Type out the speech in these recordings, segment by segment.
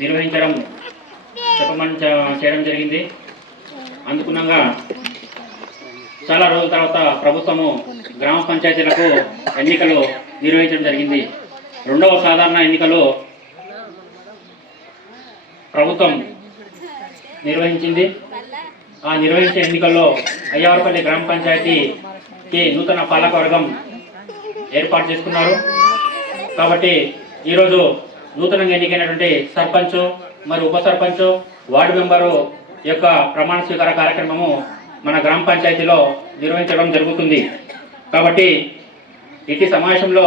నిర్వహించడం చేయడం జరిగింది. అందుకున్నగా చాలా రోజుల తర్వాత ప్రభుత్వము గ్రామ పంచాయతీలకు ఎన్నికలు నిర్వహించడం జరిగింది. రెండవ సాధారణ ఎన్నికలు ప్రభుత్వం నిర్వహించింది. ఆ నిర్వహించే ఎన్నికల్లో అయ్యవారిపల్లి గ్రామ పంచాయతీకి నూతన పాలకవర్గం ఏర్పాటు చేసుకున్నారు. కాబట్టి ఈరోజు నూతనంగా ఎన్నికైనటువంటి సర్పంచ్ మరియు ఉప సర్పంచ్ వార్డు మెంబరు యొక్క ప్రమాణ స్వీకార కార్యక్రమము మన గ్రామ పంచాయతీలో నిర్వహించడం జరుగుతుంది. కాబట్టి ఇటు సమావేశంలో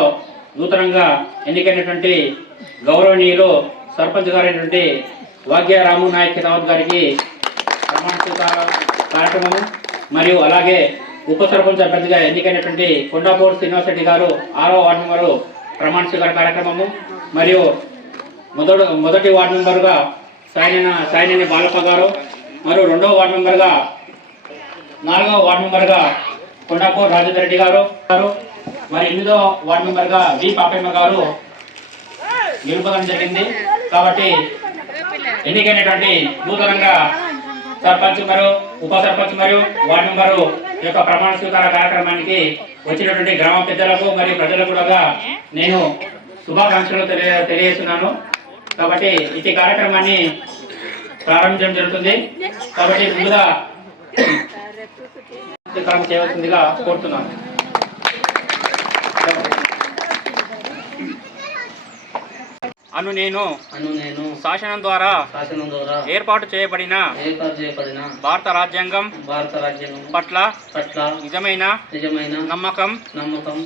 నూతనంగా ఎన్నికైనటువంటి గౌరవనీయులు సర్పంచ్ గారైనటువంటి వాగ్య రాము నాయక్ కితావత్ గారికి ప్రమాణ స్వీకార కార్యక్రమము, మరియు అలాగే ఉప సర్పంచ్ అభ్యర్థిగా ఎన్నికైనటువంటి కొండాపూర్ శ్రీనివాస్ రెడ్డి గారు 6వ వార్డు మెంబరు ప్రమాణ స్వీకార కార్యక్రమము, మరియు మొదటి వార్డు మెంబరుగా సాయినేని బాలప్ప గారు, మరియు 2వ వార్డు మెంబర్గా 4వ వార్డు మెంబర్గా కొండాపూర్ రాజేంద్ర రెడ్డి గారు, మరి 8వ వార్డు మెంబర్గా వి పాపయ్య గారు నిలుపడం జరిగింది. కాబట్టి ఎన్నికైనటువంటి నూతనంగా సర్పంచ్ మరియు ఉప సర్పంచ్ మరియు వార్డు మెంబరు యొక్క ప్రమాణ స్వీకార కార్యక్రమానికి వచ్చినటువంటి గ్రామ పెద్దలకు మరియు ప్రజలకు కూడా నేను శుభాకాంక్షలు తెలియజేస్తున్నాను. కాబట్టి ఈ కార్యక్రమాన్ని ప్రారంభించడం జరుగుతుంది. కాబట్టి ముందుగా చేయవలసిందిగా కోరుతున్నాను. అను నేను శాసనం ద్వారా ఏర్పాటు చేయబడిన భారత రాజ్యాంగం పట్ల నిజమైన నమ్మకం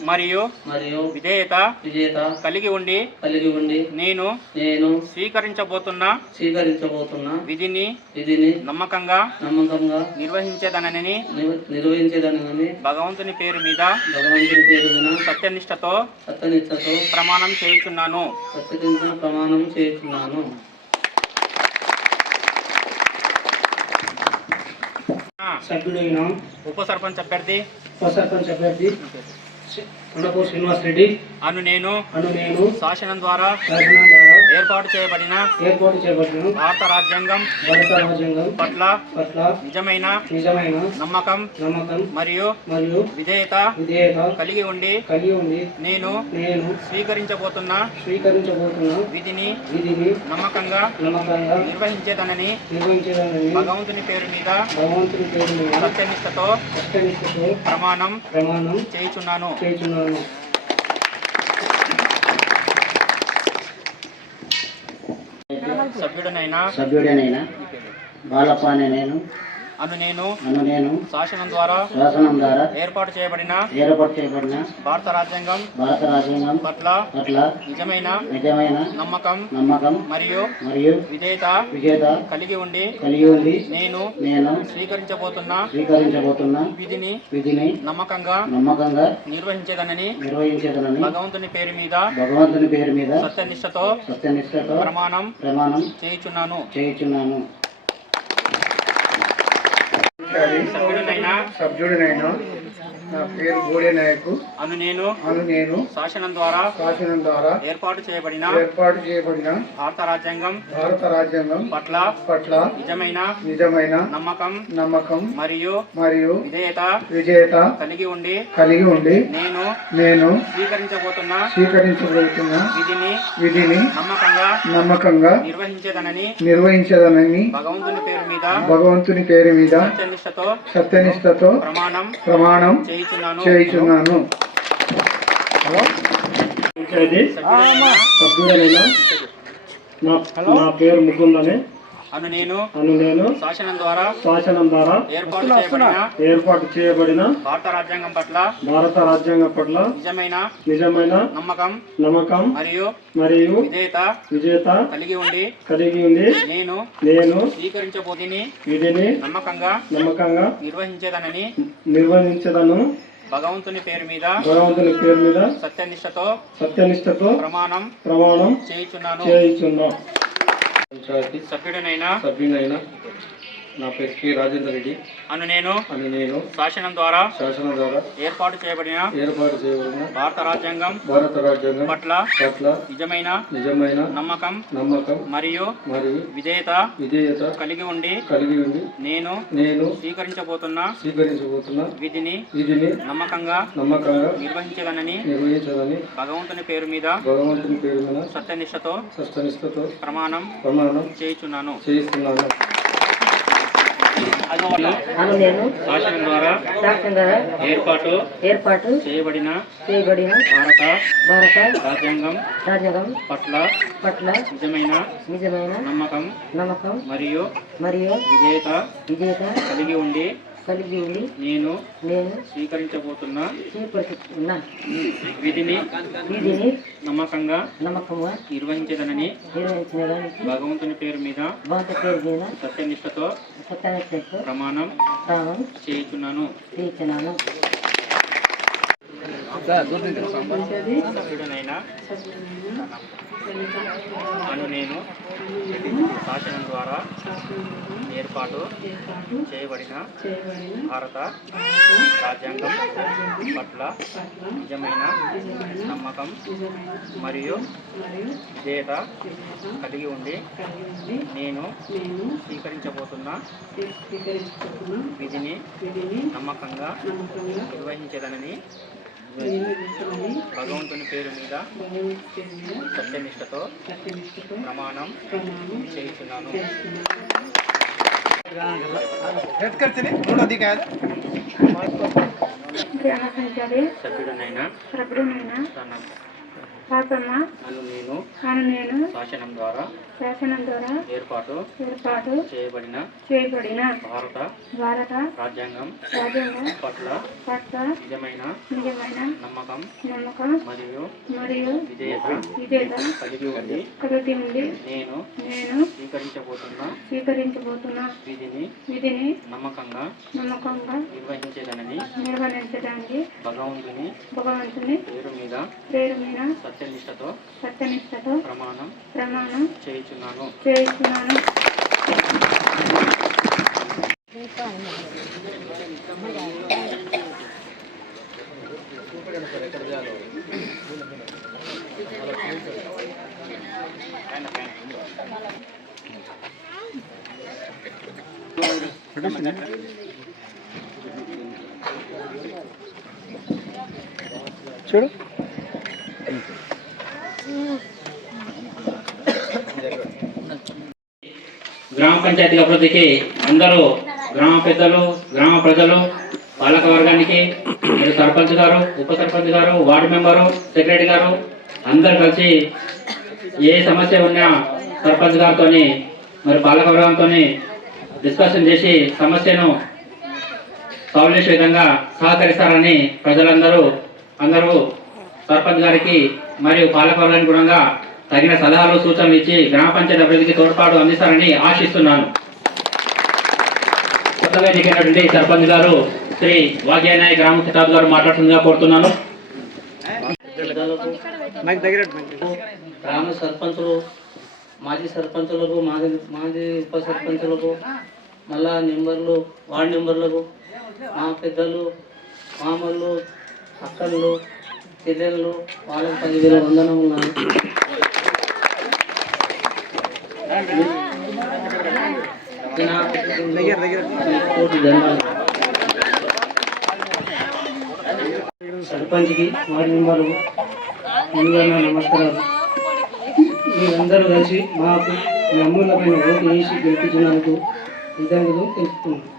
మరియు విధేయత కలిగి ఉండి నేను స్వీకరించబోతున్న విధిని నమ్మకంగా నిర్వహించేదనని భగవంతుని పేరు మీద సత్యనిష్టతో ప్రమాణం చేయుచున్నాను. సభ్యుడైన ఉప సర్పంచ్ అభ్యర్థి కొండాపూర్ శ్రీనివాస్ రెడ్డి అను నేను శాసనం ద్వారా ఏర్పాటు చేయబడిన భారత రాజ్యాంగం పట్ల నిజమైన నమ్మకం మరియు విధేయత కలిగి ఉండి నేను స్వీకరించబోతున్న విధిని నమ్మకంగా నిర్వహించేదనని భగవంతుని పేరు మీద సత్యనిష్టతో ప్రమాణం చేయుచున్నాను. సభ్యుడనైన బాలప్ప అనే అను నేను శాసనం ద్వారా ఏర్పాటు చేయబడిన భారత రాజ్యాంగం పట్ల నిజమైన నమ్మకం మరియు విధేయత కలిగి ఉండి నేను స్వీకరించబోతున్న విధిని నమ్మకంగా నిర్వహించేదనని భగవంతుని పేరు మీద సత్యనిష్టతో ప్రమాణం చేయుచున్నాను. సభ్యుడినైనా నా పేరు గోడే నాయకు అను నేను శాసనం ద్వారా ఏర్పాటు చేయబడిన భారత రాజ్యాంగం పట్ల నిజమైన నమ్మకం మరియు విధేయత కలిగి ఉండి నేను స్వీకరించబోతున్న విధిని నమ్మకంగా నిర్వహించేదనని భగవంతుని పేరు మీద సత్యనిష్టతో ప్రమాణం చేయుచున్నాను. సభ్యుడైన నా పేరు ముకుందనే అను నేను శాసనం ద్వారా ఏర్పాటు చేయబడిన భారత రాజ్యాంగం పట్ల నిజమైన నమ్మకం మరియు విజేత కలిగి ఉండి నేను స్వీకరించబోతున్న విధిని నమ్మకంగా నిర్వహించేదను భగవంతుని పేరు మీద సత్యనిష్టతో ప్రమాణం చేయుచున్నాను. సభ్యుడైన నా పేరు కె రాజేందర్ రెడ్డి అను నేను నేను శాసనం ద్వారా శాసనం ద్వారా ఏర్పాటు చేయబడిన చేయబడిన భారత రాజ్యాంగం రాజ్యాంగం పట్ల పట్ల నిజమైన నమ్మకం మరియు విధేయత కలిగి ఉండి నేను స్వీకరించబోతున్న విధిని నమ్మకంగా నిర్వహించగలని భగవంతుని పేరు మీద సత్యనిష్టతో ప్రమాణం చేయుచున్నాను. అను నేను శాసనం ద్వారా ఏర్పాటు చేయబడిన భారత రాజ్యాంగం పట్ల నిజమైన నమ్మకం మరియు విధేయత కలిగి ఉండి నేను స్వీకరించబోతున్న విధిని నమ్మకంగా నిర్వహించదనని భగవంతుని పేరు మీద సత్యనిష్టతో ప్రమాణం చేయుచున్నాను. సభ్యుడనైనా అను నేను శాసనం ద్వారా ఏర్పాటు చేయబడిన భారత రాజ్యాంగం పట్ల నిజమైన నమ్మకం మరియు విధేయత కలిగి ఉండి నేను స్వీకరించబోతున్న విధిని నమ్మకంగా నిర్వహించదనని భగవంతుని పేరు మీద సత్యనిష్టతో ప్రమాణం చేస్తున్నాను. సభ్యుడనైనా అను నేను శాసనం ద్వారా ఏర్పాటు చేయబడిన భారత రాజ్యాంగం పట్ల నిజమైన నమ్మకం మరియు విధేయత కలిగి ఉండి నేను స్వీకరించబోతున్న విధిని నమ్మకంగా నిర్వహించేదనని భగవంతుని పేరు మీద సత్యనిష్టతో ప్రమాణం చేయుచున్నాను. చూడు గ్రామ పంచాయతీ అభివృద్ధికి అందరూ గ్రామ పెద్దలు, గ్రామ ప్రజలు, పాలక వర్గానికి మరి సర్పంచ్ గారు, ఉప సర్పంచ్ గారు, వార్డు మెంబరు, సెక్రటరీ గారు అందరు కలిసి ఏ సమస్య ఉన్నా సర్పంచ్ గారితో మరి పాలక వర్గంతో డిస్కషన్ చేసి సమస్యను సాల్వ్ చేసే విధంగా సహకరిస్తారని అందరూ సర్పంచ్ గారికి మరియు పాలక వర్గానికి కూడా తగిన సలహాలు సూచనలు ఇచ్చి గ్రామ పంచాయతీ అభివృద్ధికి తోడ్పాటు అందిస్తారని ఆశిస్తున్నాను. కొత్తగా ఎన్నికైనటువంటి సర్పంచ్ గారు శ్రీ వాగ్యానాయ గ్రామ కితాబ్ గారు మాట్లాడుతుందిగా కోరుతున్నాను. గ్రామ సర్పంచులు, మాజీ సర్పంచులకు, మాజీ ఉప సర్పంచులకు, మళ్ళా నెంబర్లు, వార్డు నెంబర్లకు, మా పెద్దలు, మామలు, అక్కలు, చెల్లెళ్ళు, వాళ్ళకి 10,000 వందనములు. సర్పంచ్కి, వార్డు మెంబర్లు ముందుగా నమస్కారాలు. మీరందరూ కలిసి మాకు అమూల్యమైన ఓటు వేసి గెలిపించినందుకు కృతజ్ఞతలు తెలుపుతున్నాను.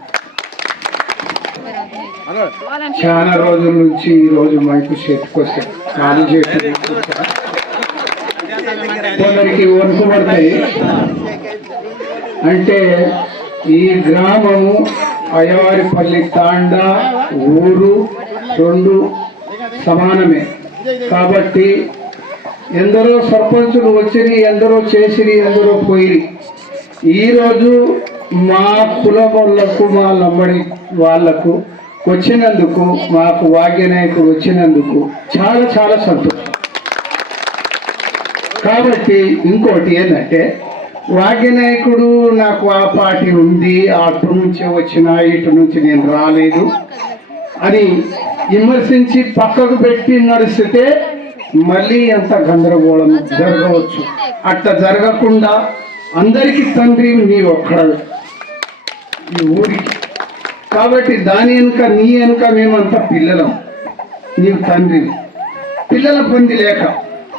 చాలా రోజుల నుంచి ఈ రోజు మైకు చేతికొస్తే ఖాళీ చేసి కొందరికి వణుకుపడతాయి. అంటే ఈ గ్రామము అయ్యవారిపల్లి తాండా ఊరు 2 సమానమే కాబట్టి ఎందరో సర్పంచులు వచ్చిరి, ఎందరో చేసిరి, ఎందరో పోయిరి. ఈరోజు మా కులం వాళ్ళకు, మా లంబడి వాళ్లకు వచ్చినందుకు, మాకు వాగ్యనాయకుడు వచ్చినందుకు చాలా చాలా సంతోషం. కాబట్టి ఇంకోటి ఏంటంటే వాగ్యనాయకుడు నాకు ఆ పార్టీ ఉంది, అటు నుంచి వచ్చిన ఇటు నుంచి నేను రాలేదు అని విమర్శించి పక్కకు పెట్టి నడిస్తే మళ్ళీ అంత గందరగోళం జరగవచ్చు. అట్లా జరగకుండా అందరికీ తండ్రి నీ ఒక్కడవే ఈ ఊరికి. కాబట్టి దాని వెనుక నీ వెనుక మేమంతా పిల్లలం, నీవు తండ్రి. పిల్లల పొంది లేక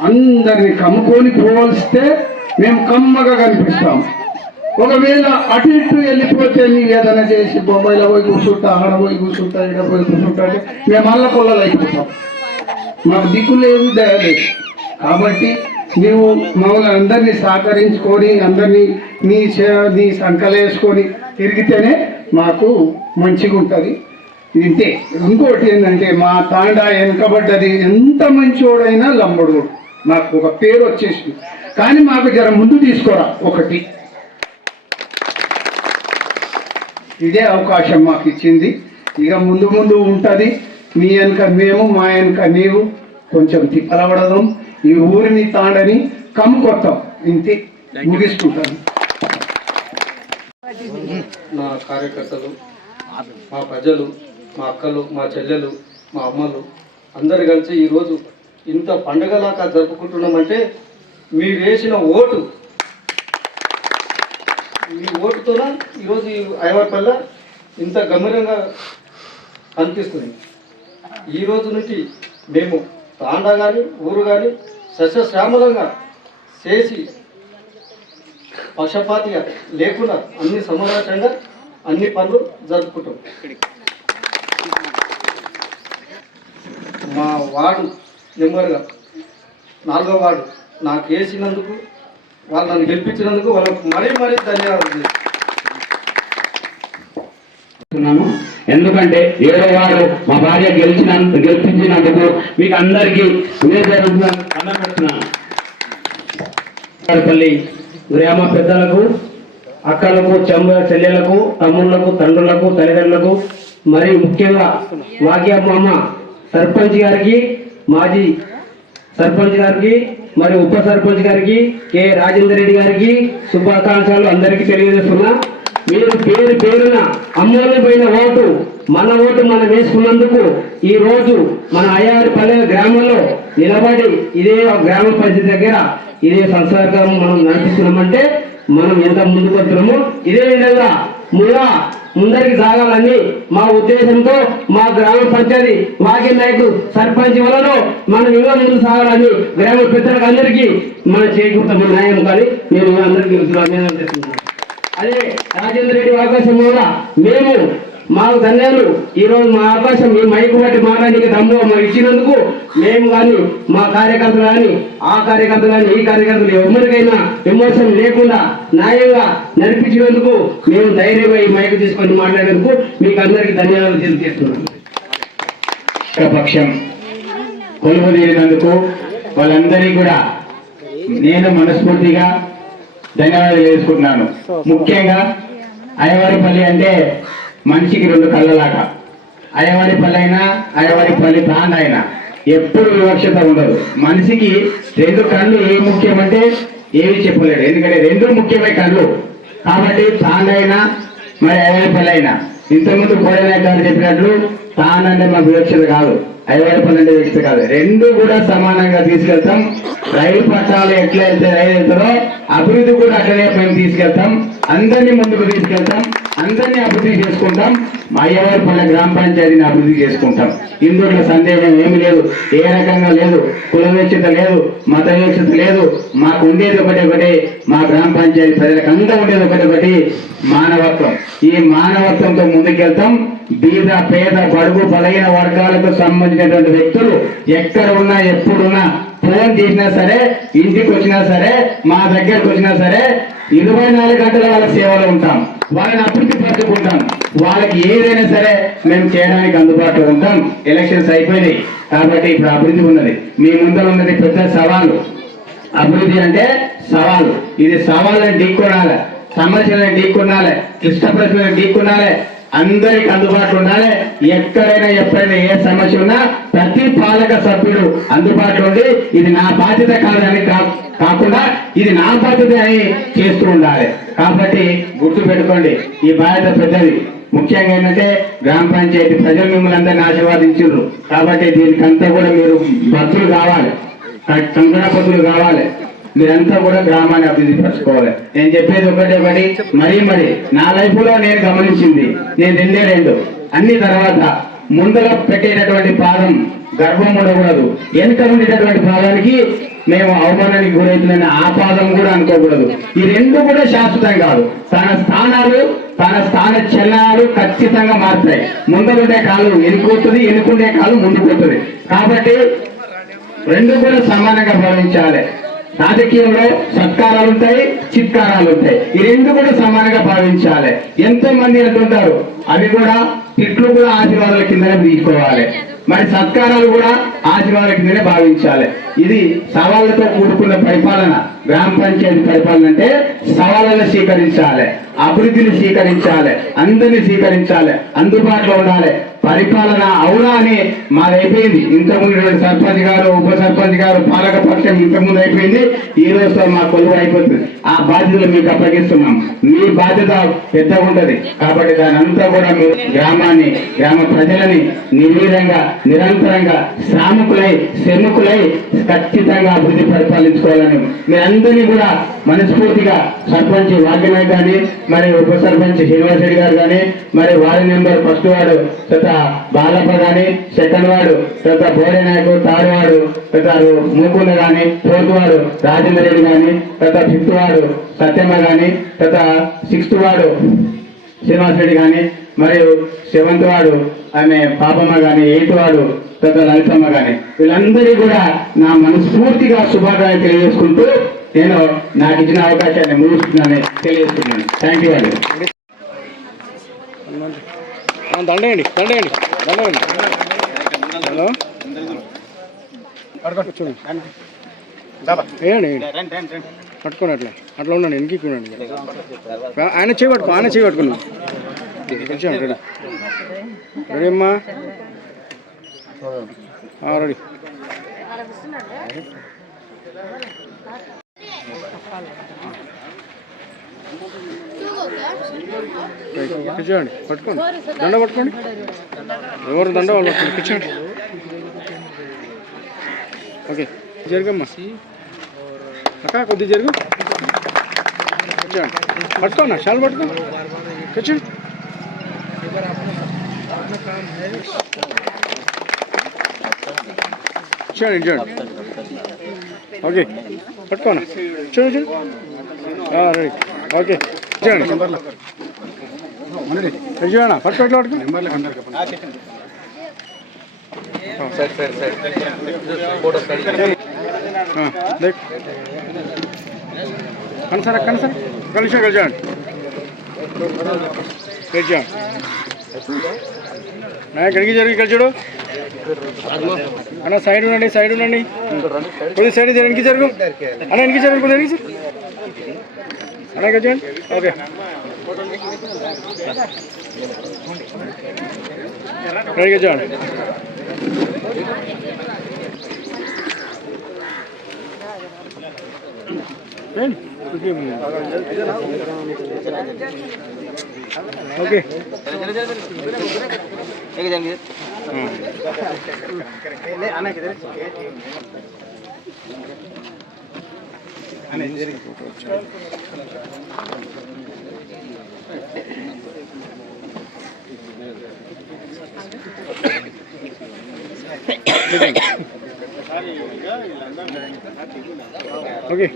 అందరిని కమ్ముకొని పోవలిస్తే మేము కమ్మగా కనిపిస్తాం. ఒకవేళ అటు ఇటు వెళ్ళిపోతే నీవు ఏదైనా చేసి బొంబాయిలో పోయి కూర్చుంటా, ఆడ పోయి కూర్చుంటా, ఇక్కడ పోయి కూర్చుంటా అంటే మేము మళ్ళా పొలాలు అయిపోతాం. మాకు దిక్కు లేదు, దయ లేదు. కాబట్టి నీవు మమ్మల్ని అందరినీ సహకరించుకొని అందరినీ నీ సంకలేసుకొని తిరిగితేనే మాకు మంచిగా ఉంటుంది. ఇంతే. ఇంకోటి ఏంటంటే మా తాండా వెనకబడ్డది. ఎంత మంచోడైనా లంబడు నాకు ఒక పేరు వచ్చేసింది. కానీ మాకు జర ముందు తీసుకోరా ఒకటి. ఇదే అవకాశం మాకు ఇచ్చింది. ఇక ముందు ముందు ఉంటుంది. మీ వెనుక మేము, మా వెనుక నీవు కొంచెం తిప్పలబడదాం. ఈ ఊరిని తాండని కమ్ముకొత్తాం. ఇంతే, ముగిస్తుంటాను. నా కార్యకర్తలు, మా ప్రజలు, మా అక్కలు, మా చెల్లెలు, మా అమ్మలు అందరు కలిసి ఈరోజు ఇంత పండగలాగా జరుపుకుంటున్నామంటే మీరు వేసిన ఓటు, ఈ ఓటుతోన ఈరోజు ఈ అయ్యవారిపల్లె ఇంత గంభీరంగా కనిపిస్తుంది. ఈ రోజు నుంచి మేము తాండా కానీ ఊరు కానీ సస్యశ్యామలంగా చేసి పక్షపాతిగా లేకుండా అన్ని సమావేశంగా అన్ని పనులు జరుపుకుంటాం. మా వార్డు నెంబర్గా 4వ వార్డు నాకు వేసినందుకు, వాళ్ళు నన్ను గెలిపించినందుకు వాళ్ళకు మరీ ధన్యవాదాలు. ఎందుకంటే 7వ వార్డు మా భార్య గెలిపించినందుకు మీకు అందరికీ పల్లి గ్రామ పెద్దలకు, అక్కలకు, చెల్లెలకు, తమ్ముళ్లకు, తండ్రులకు, తల్లిదండ్రులకు, మరియు ముఖ్యంగా వాగ్యమ్మ సర్పంచ్ గారికి, మాజీ సర్పంచ్ గారికి, మరి ఉప సర్పంచ్ గారికి, కె రాజేందర్ రెడ్డి గారికి శుభాకాంక్షలు అందరికీ తెలియజేస్తున్నా. మీరు పేరు పేరున అమూల్యమైన ఓటు, మన ఓటు మనం వేసుకున్నందుకు ఈ రోజు మన అయ్యవారిపల్లె గ్రామంలో నిలబడి ఇదే గ్రామ పంచాయతీ దగ్గర ఇదే సంసారం మనం నడిపిస్తున్నామంటే మనం ఎంత ముందుకు వస్తున్నామో ఇదే విధంగా ముందరికి సాగాలని మా ఉద్దేశంతో మా గ్రామ పంచాయతీ వాగ్య నాయకుడు సర్పంచ్ వలలో మనం ఇంకా ముందు సాగాలని గ్రామ పెద్దలకు అందరికీ మనం చేకూరుతాం న్యాయం. కానీ నేను అందరికీ చేస్తున్నాను. అదే రాజేంద్ర రెడ్డి అవకాశం కూడా మేము మాకు ధన్యాలు. ఈరోజు మా అవకాశం మీ మైకు బట్టి మాట్లాడానికి దమ్ము మాకు ఇచ్చినందుకు మేము కానీ మా కార్యకర్తలు కానీ ఆ కార్యకర్తలు కానీ ఈ కార్యకర్తలు ఎవరికైనా విమర్శం లేకుండా న్యాయంగా నడిపించినందుకు మేము ధైర్యంగా ఈ మైకు తీసుకొని మాట్లాడేందుకు మీకు అందరికీ ధన్యవాదాలు తెలియజేస్తున్నాను. పక్షం కొలువు తీరినందుకు వాళ్ళందరికీ కూడా నేను మనస్ఫూర్తిగా ధన్యవాదాలు తెలుసుకుంటున్నాను. ముఖ్యంగా అయ్యవారిపల్లి అంటే మనిషికి 2 కళ్ళలాగా. అయ్యవారిపల్లి అయినా అయ్యవారిపల్లి తాండ అయినా ఎప్పుడు వివక్షత ఉండదు. మనిషికి 2 కళ్ళు ఏవి ముఖ్యమంటే ఏవి చెప్పలేడు. ఎందుకంటే 2 ముఖ్యమైన కళ్ళు. కాబట్టి తాండ అయినా మరి అయ్యవారిపల్లి అయినా ఇంతకుముందు కోడనాయక్ గారు చెప్పినట్లు తాండ అంటే మాకు వివక్షత కాదు, అయ్యవారిపల్లి అంటే వివక్షత కాదు. 2 కూడా సమానంగా తీసుకెళ్తాం. రైలు పట్టాలు ఎట్లా రైలు వెళ్తారో అభివృద్ధి కూడా అట్లనే మేము తీసుకెళ్తాం. అందరినీ ముందుకు తీసుకెళ్తాం, అందరినీ అభివృద్ధి చేసుకుంటాం. మా అయ్యవారిపల్లె గ్రామ పంచాయతీని అభివృద్ధి చేసుకుంటాం. ఇందులో సందేహం ఏమి లేదు, ఏ రకంగా లేదు, కుల వివక్షత లేదు, మత వివక్షత లేదు. మాకు ఉండేది ఒకటే, మా గ్రామ పంచాయతీ ప్రజలకు అంతా ఉండేది ఒకటి మానవత్వం. ఈ మానవత్వంతో ముందుకెళ్తాం. బీద పేద బడుగు బలహీన వర్గాలకు సంబంధించినటువంటి వ్యక్తులు ఎక్కడ ఉన్నా ఎప్పుడున్నా ఫోన్ చేసినా సరే, ఇంటికి వచ్చినా సరే, మా దగ్గరకు వచ్చినా సరే 24 గంటల వాళ్ళ సేవలో ఉంటాం. వాళ్ళని అభివృద్ధి పరుచుకుంటాం. వాళ్ళకి ఏదైనా సరే మేము చేయడానికి అందుబాటులో ఉంటాం. ఎలక్షన్స్ అయిపోయినాయి కాబట్టి ఇప్పుడు అభివృద్ధి ఉన్నది. మీ ముందర ఉన్నది పెద్ద సవాలు. అభివృద్ధి అంటే సవాలు. ఇది సవాళ్ళని ఢీకొనాలి, సమస్యలను ఢీకొనాలి, క్లిష్ట ప్రశ్నలను ఢీకొనాలి. అందరికి అందుబాటులో ఉండాలి. ఎక్కడైనా ఎప్పుడైనా ఏ సమస్య ఉన్నా ప్రతి పాలక సభ్యుడు అందుబాటులో ఉండి ఇది నా బాధ్యత కాదని కాకుండా ఇది నా బాధ్యత అని చేస్తూ ఉండాలి. కాబట్టి గుర్తు పెట్టుకోండి, ఈ బాధ్యత పెద్దది. ముఖ్యంగా ఏంటంటే గ్రామ పంచాయతీ ప్రజలు మిమ్మల్ని అందరినీ ఆశీర్వాదించారు. కాబట్టి దీనికంతా కూడా మీరు భక్తులు కావాలి, కంకణపతులు కావాలి. మీరంతా కూడా గ్రామాన్ని అభివృద్ధి పరచుకోవాలి. నేను చెప్పేది ఒకటి మరి నా లైఫ్ లో నేను గమనించింది, నేను రెండు అన్ని తర్వాత ముందర పెట్టేటటువంటి పాదం గర్భం ఉండకూడదు. వెనుక ఉండేటటువంటి పాదానికి మేము అవమానానికి గురవుతుందని ఆ పాదం కూడా అనుకోకూడదు. ఈ రెండు కూడా శాశ్వతం కాదు. తన స్థాన చలనాలు ఖచ్చితంగా మారుతాయి. ముందరుండే కాలు ఎన్నుకుంటుంది, ఎన్నుకుండే కాలు ముందుకు పోతుంది. కాబట్టి రెండు కూడా సమానంగా భావించాలి. రాజకీయంలో సత్కారాలు ఉంటాయి, చిత్కారాలు ఉంటాయి. ఈ రెండు కూడా సమానంగా భావించాలి. ఎంతో మంది అంటుంటారు, అవి కూడా తిట్లు కూడా ఆశీర్వాదాల కిందనే తీసుకోవాలి. మరి సత్కారాలు కూడా ఆశీర్వాదాల కిందనే భావించాలి. ఇది సవాళ్లతో కూడుకున్న పరిపాలన. గ్రామ పంచాయతీ పరిపాలన అంటే సవాళ్ళను స్వీకరించాలి, అభివృద్ధిని స్వీకరించాలి, అందరినీ స్వీకరించాలి, అందుబాటులో ఉండాలి. పరిపాలన అవునా అని మాదైపోయింది. ఇంతకుముందు సర్పంచ్ గారు, ఉప సర్పంచ్ గారు, పాలక పక్షం ఇంతకుముందు అయిపోయింది. ఈ రోజుతో మా కొలువు అయిపోతుంది. ఆ బాధ్యతలు మీకు అప్పగిస్తున్నాం. మీ బాధ్యత పెద్దగా ఉంటది. కాబట్టి దాని అంతా కూడా మీరు గ్రామాన్ని, గ్రామ ప్రజలని నిర్వీర్యంగా, నిరంతరంగా శ్రమికులై ఖచ్చితంగా అభివృద్ధి పరిపాలించుకోవాలని మీరందరినీ కూడా మనస్ఫూర్తిగా సర్పంచ్ వాగ్యనాయక్ గాని, మరి ఉప సర్పంచ్ శ్రీనివాస్ రెడ్డి గారు కానీ, మరి ward number first ward Balappa గాని, సెకండ్ వార్డు బోడే నాయకు, థర్డ్ వార్డు మూకుండ గాని, ఫోర్త్ వార్డు రాజేంద్ర రెడ్డి గాని, ఫిఫ్త్ వార్డు సత్యమ్మ గాని, సిక్స్త్ వార్డు శ్రీనివాస్ రెడ్డి గాని, మరియు సెవెంత్ వార్డు ఆమె పాపమ్మ గాని, ఎయిత్ వార్డు లలితమ్మ గాని, వీళ్ళందరినీ కూడా నా మనస్ఫూర్తిగా శుభాకాంక్షలు తెలియజేసుకుంటూ నేను నాకు ఇచ్చిన అవకాశాన్ని ముగిస్తున్నానని తెలియజేస్తున్నాను. థ్యాంక్ యూ అండి. దండేయండి హలో వేయండి, పట్టుకోండి. అట్లా ఉండండి, వెనక్కి ఉండండి. ఆయన చేయబట్టుకున్నాం. రెడీ రెడీ అమ్మా, రెడీ. కూర్చోండి, పట్టుకోండి, దండ పట్టుకోండి. ఎవరు దండ వాళ్ళు పట్టుకోండి, కూర్చోండి. ఓకే, జరుగమ్మా అక్క, కొద్ది జరుగు. కూర్చోండి, పట్టుకోండి, షాల్ పట్టుకో, కూర్చోండి. చూడండి. ఓకే, పట్టుకోనా, చూడండి. రెడీ, ఓకే, చూడండి. చూడనా, పట్టుకోట్లు పట్టుకో. కనసరా కలిసాడు గడికి జరిగి కలిసాడు అన్న. సైడ్ ఉండండి కొద్ది సైడ్ వెనక్కి జరుగు అన్న, వెనక్కి జరుగు, కొద్ది వెనక్కి అన్న, కలిసాడు. ఓకే, రెడీ కలిసాడు. ఓకే, ఓకే,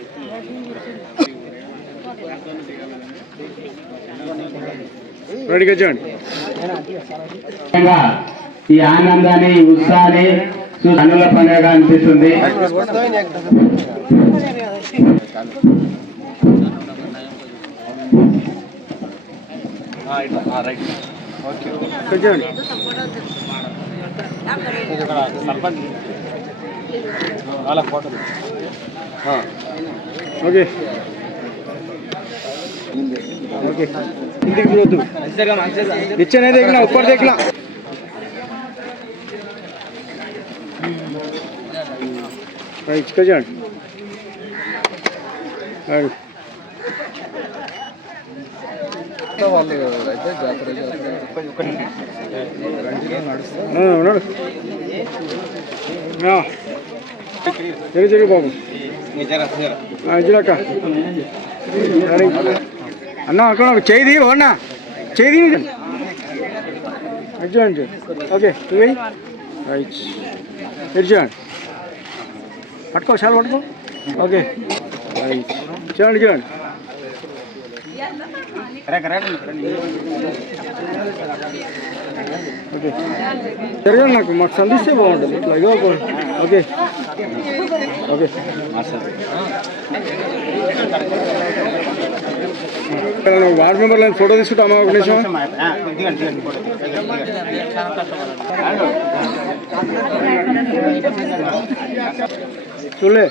రెడీగా చూడండి. ఈ ఆనందాన్ని, ఈ ఉత్సాహాన్ని కన్నుల పండుగగా అనిపిస్తుంది. ఓకే, ఓకే ఇంటికి చూడొద్దు ఇచ్చనే देखना ऊपर देखना इसका जान జరి బాబు ఇజరాక అన్న అక్కడ చేయి అన్న చేయి అర్జున్ ఓకే రైట్ అర్జున్ పట్టుకో చాలా పట్టుకో ఓకే రైట్ చూడండి చూడండి ఓకే జరగండి నాకు మాకు సందిస్తే బాగుంటుంది ఇట్లా ఇగో ఓకే ఓకే వార్డ్ మెంబర్లో ఫోటో తీసుకుంటామా ఒక నిమిషం చూడలే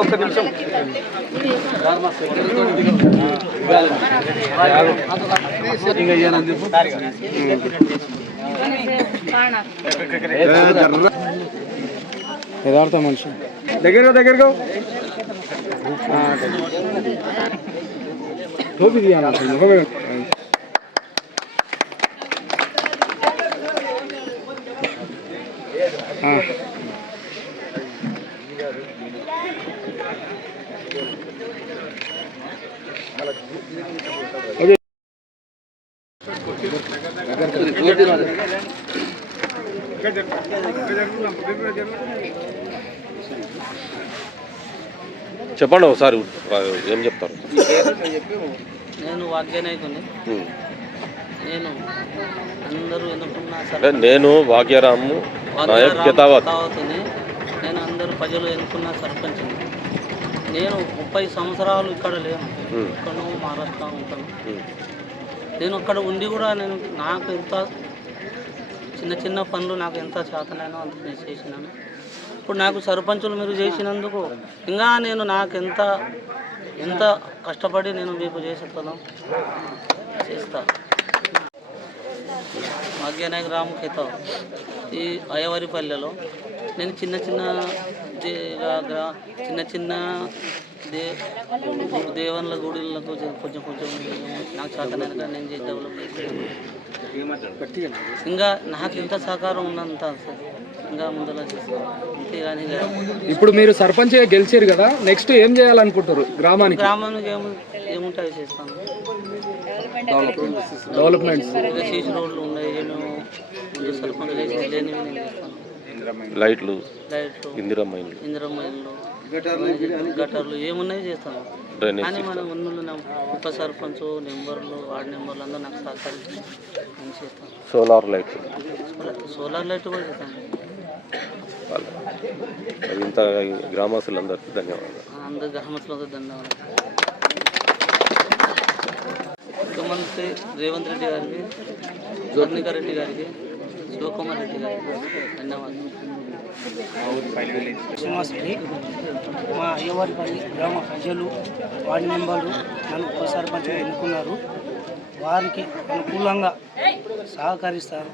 ఒక్క నిమిషం యథార్థ మనిషి దగ్గరగా టోపీ తీయాలి ముఖమే ఓకే చెప్పండి ఒకసారి ఏం చెప్తారు? నేను వాగ్యనాయకుని. అందరూ ఎన్నుకున్న నేను భాగ్యరాము నాయక్ కెతావత్. నేను అందరూ ప్రజలు ఎన్నుకున్న సర్పంచ్ని. నేను 30 సంవత్సరాలు ఇక్కడ లేను, ఇక్కడ మహారాష్ట్ర ఉంటాను. నేను అక్కడ ఉండి కూడా నాకు ఎంత చిన్న పనులు నాకు ఎంత చేతనైనా అంత నేను చేసినాను. ఇప్పుడు నాకు సర్పంచులు మీరు చేసినందుకు ఇంకా నేను నాకు ఎంత కష్టపడి నేను మీకు చేసేస్తాను చేస్తా. భాగ్యనాయక్ రాము ఖేతావ్ ఈ అయ్యవారిపల్లెలో నేను చిన్న దేవన్ల గుడిలకు కొంచెం నాకు చేతనైనా నేను చేసి డెవలప్ ఇంకా నాకు ఎంత సహకారం ఉన్నంత ఇంకా ముందర చేస్తాను అంతే. కానీ ఇప్పుడు మీరు సర్పంచ్ గెలిచారు కదా, నెక్స్ట్ ఏం చేయాలనుకుంటారు? గ్రామానికి ఏముంటాయో చేస్తాను. డెవలప్మెంట్స్ సీసీ రోడ్లు ఉన్నాయి, ఏమేమో ముందు సర్పంచ్ చేసి లేనివి నేను చేస్తాను. లైట్లు ఇందిరమ్మ ఇండ్లు గటర్లు ఏమున్నాయి చేస్తాను. కానీ మనం ఉన్న ఉప సర్పంచ్ నెంబర్లు వార్డు నెంబర్లు అందరూ నాకు సహకరించి నేను చేస్తాను. సోలార్ లైట్ కూడా చేస్తాను. ఇంత గ్రామస్తులందరికీ ధన్యవాదాలు. అందరు గ్రామస్తులకు ధన్యవాదాలు. ముఖ్యమంత్రి రేవంత్ రెడ్డి గారికి, జోర్నికా రెడ్డి గారికి, శివకుమార్ రెడ్డి గారికి ధన్యవాదాలు. మా అయ్యవారిపల్లి గ్రామ ప్రజలు వార్డు మెంబర్లు నన్ను ఉప సర్పంచ్ ఎన్నుకున్నారు. వారికి అనుకూలంగా సహకరిస్తారు.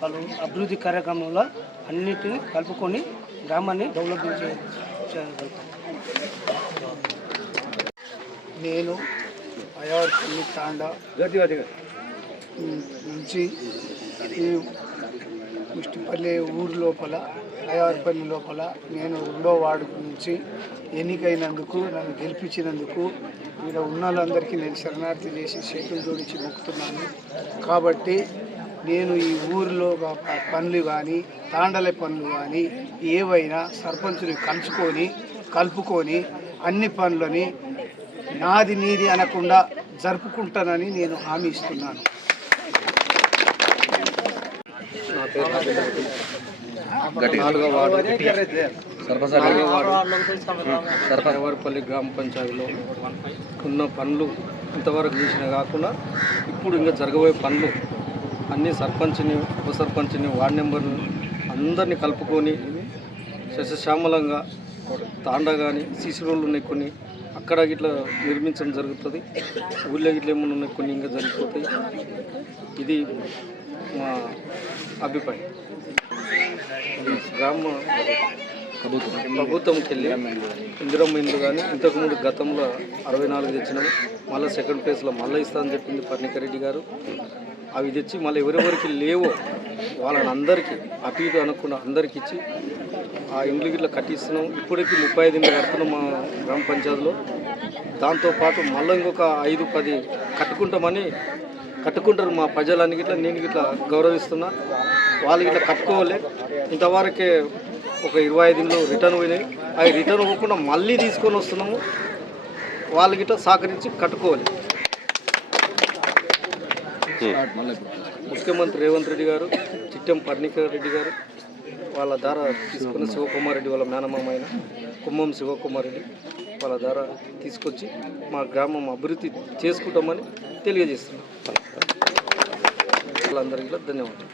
వాళ్ళు అభివృద్ధి కార్యక్రమంలో అన్నిటిని కలుపుకొని గ్రామాన్ని డెవలప్మెంట్ చేయగలుగుతాం. నేను అయ్యవారిపల్లి తాండా నుంచి ఈ ముష్టిపల్లి ఊరు లోపల అయ్యవారిపల్లి లోపల నేను 2వ వార్డు నుంచి ఎన్నికైనందుకు, నన్ను గెలిపించినందుకు ఇక్కడ ఉన్న వాళ్ళందరికీ నేను శరణార్థి చేసి చేతులు జోడించి మొక్కుతున్నాను. కాబట్టి నేను ఈ ఊరిలో పనులు కానీ తాండల పనులు కానీ ఏవైనా సర్పంచుని కలుపుకొని అన్ని పనులని నాది నీది అనకుండా జరుపుకుంటానని నేను హామీ ఇస్తున్నాను. సర్పంచ్ గ్రామ పంచాయతీలో ఉన్న పనులు ఇంతవరకు చేసిన కాకుండా ఇప్పుడు ఇంకా జరగబోయే పనులు అన్నీ సర్పంచ్ని, ఉప సర్పంచ్ని, వార్డు మెంబర్ని అందరినీ కలుపుకొని సస్యశ్యామలంగా తాండా కానీ సీసీ రోడ్లు ఉన్నాయి కొన్ని అక్కడ ఇట్లా నిర్మించడం జరుగుతుంది. ఊళ్ళో ఇట్లా ఏమైనా ఉన్నాయి కొన్ని ఇంకా జరిగిపోతాయి. ఇది మా అభిప్రాయం. గ్రామ ప్రభుత్వంకి వెళ్ళి ఇందిరమ్మ ఇండ్లు కానీ ఇంతకుముందు గతంలో 64 తెచ్చినాము. మళ్ళీ సెకండ్ ఫేజ్లో మళ్ళీ ఇస్తామని చెప్పింది పర్ణికారెడ్డి గారు. అవి తెచ్చి మళ్ళీ ఎవరెవరికి లేవో వాళ్ళని అందరికీ అటు ఇటు అనకుండా అందరికి ఇచ్చి ఆ ఇండ్లు గిట్లా కట్టిస్తున్నాం. ఇప్పటికీ 35 ఇండ్లు కడుతున్నాం మా గ్రామ పంచాయతీలో. దాంతోపాటు మళ్ళీ ఇంకొక 5-10 కట్టుకుంటారు మా ప్రజలన్నీ గిట్లా. నేను గిట్లా గౌరవిస్తున్నా. వాళ్ళు గిట్లా కట్టుకోవాలి. ఇంతవరకే ఒక 25 ఇండ్లు రిటర్న్ పోయినాయి. అవి రిటర్న్ పోకుండా మళ్ళీ తీసుకొని వస్తున్నాము. వాళ్ళు గిట్లా సహకరించి కట్టుకోవాలి. ముఖ్యమంత్రి రేవంత్ రెడ్డి గారు, చిట్టెం పర్ణికారెడ్డి గారు వాళ్ళ ద్వారా తీసుకున్న శివకుమార్ రెడ్డి వాళ్ళ మేనమామ అయిన కుమ్మం శివకుమార్ రెడ్డి వాళ్ళ ద్వారా తీసుకొచ్చి మా గ్రామం అభివృద్ధి చేసుకుంటామని తెలియజేస్తున్నాం. వాళ్ళందరికీ ధన్యవాదాలు.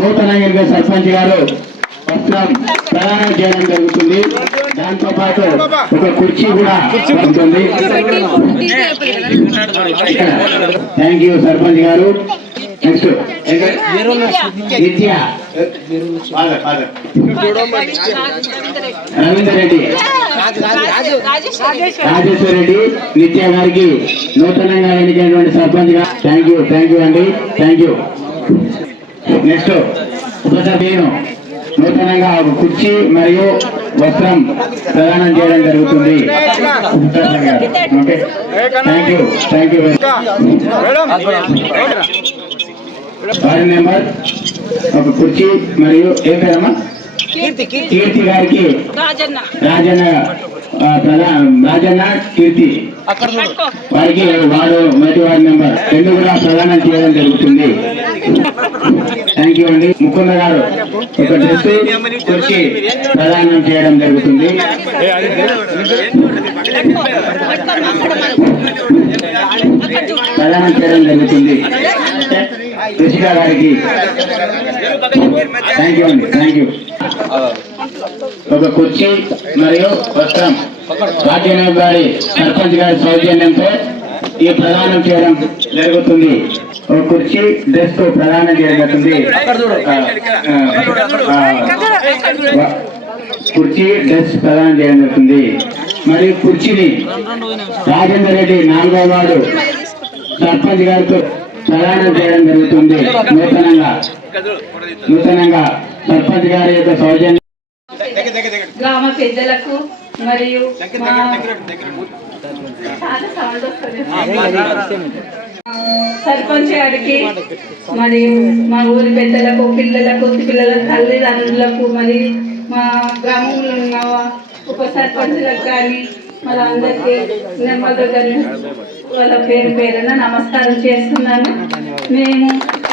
నూతనంగా సర్పంచ్ గారు వస్త్రం ప్రదానం చేయడం జరుగుతుంది. దాంతో పాటు ఒక కుర్చీ కూడా ఉంటుంది. థ్యాంక్ యూ సర్పంచ్ గారు. నెక్స్ట్ నిత్య రవీందర్ రెడ్డి, రాజేశ్వర్ రెడ్డి నిత్య గారికి నూతనంగా ఎన్నికైనటువంటి సర్పంచ్ గా థ్యాంక్ యూ అండి. Thank you. నెక్స్ట్ ఉపసభ్యులు నూతనంగా ఒక కుర్చీ మరియు వస్త్రం ప్రదానం చేయడం జరుగుతుంది. Okay, thank you. Ward member ఒక కుర్చీ మరియు ఏ పేరమ్మా కీర్తి గారికి రాజన్న కీర్తి వారికి మొదటి వార్డు మెంబర్ 2 కూడా ప్రదానం చేయడం జరుగుతుంది. థ్యాంక్ యూ అండి. ముకుంద గారు ఒక డ్రెస్ కుర్చీ ప్రదానం చేయడం జరుగుతుంది. ప్రదానం చేయడం జరుగుతుంది. రుచిక గారికి థ్యాంక్ యూ అండి. Thank you. ఒక కుర్చీ మరియు వస్త్రం భాగ్యనగర్ గారి సర్పంచ్ గారి సౌజన్యంతో ఈ ప్రదానం చేయడం జరుగుతుంది. ఒక కుర్చీ డ్రెస్ తో ప్రదానం చేయడం జరుగుతుంది. కుర్చీ డ్రెస్ ప్రదానం చేయడం జరుగుతుంది. మరియు కుర్చీని రాజేందర్ రెడ్డి 4వ వార్డు సర్పంచ్ గారితో ప్రదానం చేయడం జరుగుతుంది. నూతనంగా సర్పంచ్ గారి యొక్క సౌజన్యం గ్రామ పెద్దలకు మరియు సర్పంచ్ గారికి మరియు మా ఊరి పెద్దలకు పిల్లల తల్లిదండ్రులకు మరియు మా గ్రామంలో ఉన్న ఉప సర్పంచులకు కానీ వాళ్ళందరికీ వాళ్ళ పేరున నమస్కారం చేస్తున్నాను. మేము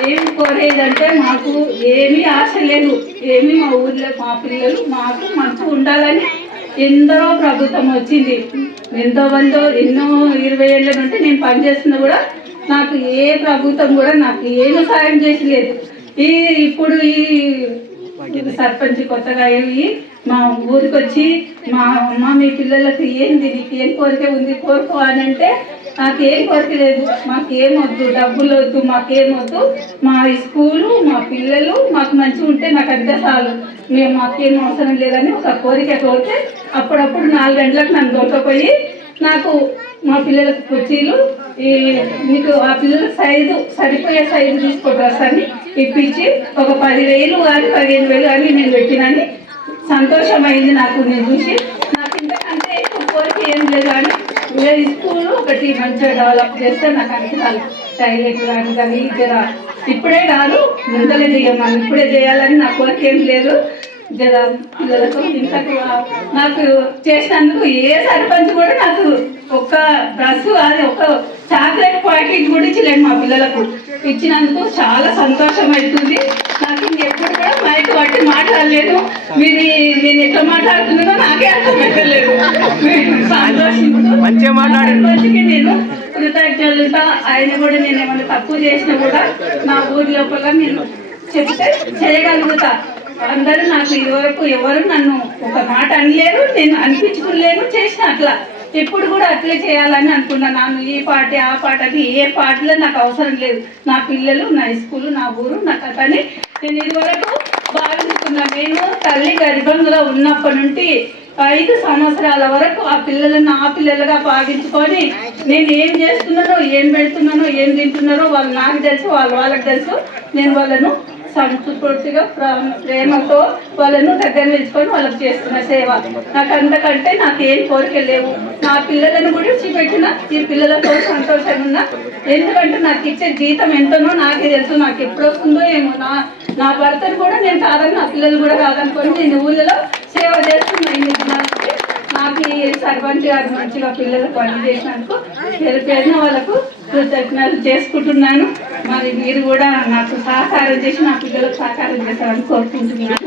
ఏమి కోరేదంటే మాకు ఏమీ ఆశ లేదు. ఏమి మా ఊర్లో మా పిల్లలు మాకు మంచిగా ఉండాలని ఎందరో ప్రభుత్వం వచ్చింది. ఎంతోమందో ఎన్నో 20 ఏళ్ళ నుండి నేను పనిచేస్తున్నా కూడా నాకు ఏ ప్రభుత్వం కూడా నాకు ఏమి సాయం చేసి లేదు. ఇప్పుడు ఈ సర్పంచ్ కొత్తగా అయ్యి మా ఊరికి వచ్చి మా అమ్మ మీ పిల్లలకు ఏంది నీకు ఏం కోరిక ఉంది కోరుకో అని అంటే నాకేం కోరిక లేదు. మాకేం వద్దు, డబ్బులు వద్దు, మాకేం వద్దు. మా స్కూలు మా పిల్లలు మాకు మంచిగా ఉంటే నాకు అంతే చాలు. మాకేం అవసరం లేదని ఒక కోరిక కోరితే అప్పుడప్పుడు 4 గంటలకు నన్ను దొరకపోయి నాకు మా పిల్లలకు కుర్చీలు మీకు ఆ పిల్లల సరిపోయే సైజు తీసుకో డ్రెస్ అని ఇప్పించి ఒక 10,000 కానీ 15,000 కానీ నేను పెట్టినని సంతోషమైంది నాకు. నేను చూసి నాకు ఇంతకంటే ఎక్కువ కోరిక ఏం లేదు. కానీ స్కూల్ ఒకటి మంచిగా డెవలప్ చేస్తే నాకు అనిపించాలి. టైలెట్ కానీ ఇప్పుడే కాదు ముందలే చేయమని ఇప్పుడే చేయాలని నా కోరిక ఏం లేదు. పిల్లలకు ఇంతకు నాకు చేసినందుకు ఏ సర్పంచ్ కూడా నాకు ఒక్క డ్రెస్ అది ఒక చాక్లెట్ ప్యాకెట్ కూడా ఇచ్చలేదు. మా పిల్లలకు ఇచ్చినందుకు చాలా సంతోషం అవుతుంది. నాకు ఇంకెప్పుడు కూడా మైక్ పట్టి మాట్లాడలేదు. నేను ఎట్లా మాట్లాడుతున్నానో నాకే అర్థం పెట్టలేదు. సర్పంచ్కి నేను కృతజ్ఞత. ఆయన కూడా నేను ఏమైనా తక్కువ చేసినా కూడా నా ఊరి లోపల నేను చెప్తే చేయగలుగుతా. అందరూ నాకు ఇదివరకు ఎవరు నన్ను ఒక మాట అనలేరు, నేను అనిపించుకోలేను, చేసిన అట్లా ఎప్పుడు కూడా అట్లే చేయాలని అనుకున్నాను. ఈ పాట ఆ పాట అది ఏ పాటలో నాకు అవసరం లేదు. నా పిల్లలు, నా స్కూలు, నా ఊరు, నా కథ అని నేను ఇదివరకు భావించుకున్నాను. నేను తల్లి గర్భంలో ఉన్నప్పటి నుండి 5 సంవత్సరాల వరకు ఆ పిల్లలను నా పిల్లలుగా భావించుకొని నేను ఏం చేస్తున్నానో, ఏం పెడుతున్నానో, ఏం తింటున్నారో వాళ్ళు నాకు తెలుసు, వాళ్ళకి తెలుసు. నేను వాళ్ళను సంతృప్తిగా ప్రేమతో వాళ్ళను దగ్గర నిలుచుకొని వాళ్ళకి చేస్తున్న సేవ. నాకు అంతకంటే నాకేం కోరికలు లేవు. నా పిల్లలను కూడా విడిచిపెట్టిన ఈ పిల్లలతో సంతోషంగా ఉన్నా. ఎందుకంటే నాకు ఇచ్చే జీతం ఎంతనో నాకే తెలుసు. నాకు ఎప్పుడు వస్తుందో ఏమో. నా భర్తను కూడా నేను కాదని, నా పిల్లలు కూడా కాదనుకొని నేను ఊళ్ళలో సేవ చేస్తున్నా. నాకు ఈ సర్పంచ్ గారు మంచిగా పిల్లలకు పని చేసినందుకు పేరున వాళ్ళకు కృతజ్ఞతలు చేసుకుంటున్నాను. మరి మీరు కూడా నాకు సహకారం చేసి నా పిల్లలకు సహకారం చేస్తారని కోరుకుంటున్నాను.